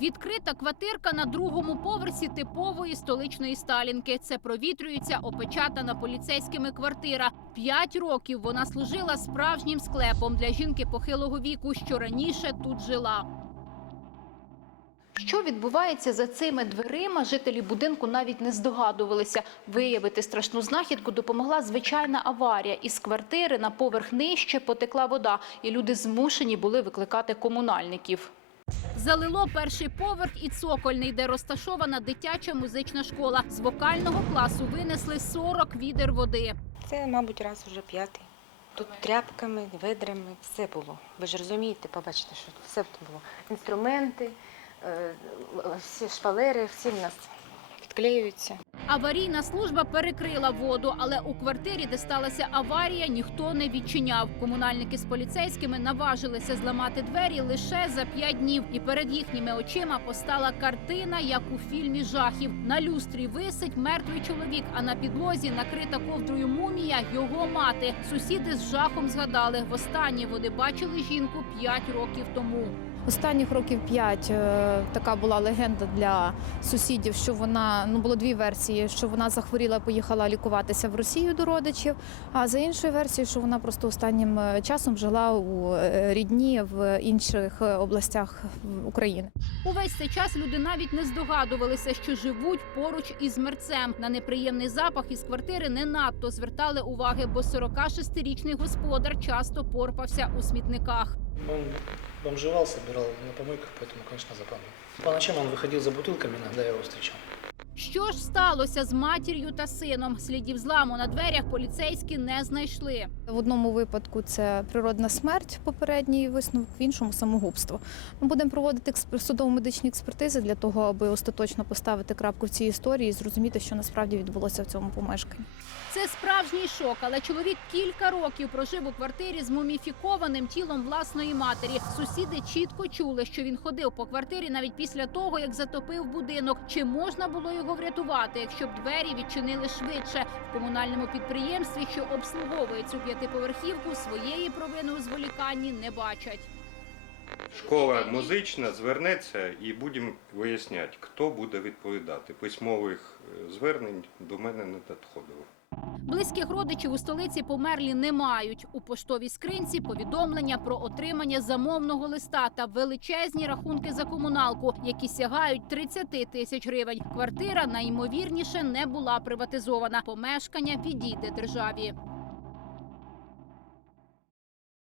Відкрита квартирка на другому поверсі типової столичної сталінки. Це провітрюється опечатана поліцейськими квартира. П'ять років вона служила справжнім склепом для жінки похилого віку, що раніше тут жила. Що відбувається за цими дверима? Жителі будинку навіть не здогадувалися. Виявити страшну знахідку допомогла звичайна аварія. Із квартири на поверх нижче потекла вода, і люди змушені були викликати комунальників. Залило перший поверх і цокольний, де розташована дитяча музична школа. З вокального класу винесли 40 відер води. Це, мабуть, раз уже п'ятий. Тут тряпками, ведрами, все було. Ви ж розумієте, побачите, що все тут було. Інструменти, е, всі шпалери, всі в нас відклеюються. Аварійна служба перекрила воду, але у квартирі, де сталася аварія, ніхто не відчиняв. Комунальники з поліцейськими наважилися зламати двері лише за п'ять днів, і перед їхніми очима постала картина, як у фільмі жахів. На люстрі висить мертвий чоловік, а на підлозі накрита ковдрою мумія його мати. Сусіди з жахом згадали, востаннє вони бачили жінку п'ять років тому. Останніх років п'ять е, така була легенда для сусідів, що вона ну було дві версії: що вона захворіла, поїхала лікуватися в Росію до родичів. А за іншою версією, що вона просто останнім е, часом жила у е, рідні в інших областях України. Увесь цей час люди навіть не здогадувалися, що живуть поруч із мерцем. На неприємний запах із квартири не надто звертали уваги, бо 46-річний господар часто порпався у смітниках. Он бомжевал, собирал на помойках, поэтому, конечно, запомнил. По ночам он выходил за бутылками, иногда я его встречал. Що ж сталося з матір'ю та сином? Слідів зламу на дверях поліцейські не знайшли. В одному випадку це природна смерть, попередній висновок, в іншому самогубство. Ми будемо проводити судово-медичні експертизи для того, аби остаточно поставити крапку в цій історії і зрозуміти, що насправді відбулося в цьому помешканні. Це справжній шок, але чоловік кілька років прожив у квартирі з муміфікованим тілом власної матері. Сусіди чітко чули, що він ходив по квартирі навіть після того, як затопив будинок. Чи можна було його врятувати, якщо б двері відчинили швидше? В комунальному підприємстві, що обслуговує цю п'ятиповерхівку, своєї провини у зволіканні не бачать. Школа музична звернеться і будемо виясняти, хто буде відповідати. Письмових е, звернень до мене не надходило. Близьких родичів у столиці померлі не мають. У поштовій скринці повідомлення про отримання замовного листа та величезні рахунки за комуналку, які сягають 30 тисяч гривень. Квартира найімовірніше не була приватизована. Помешкання відійде державі.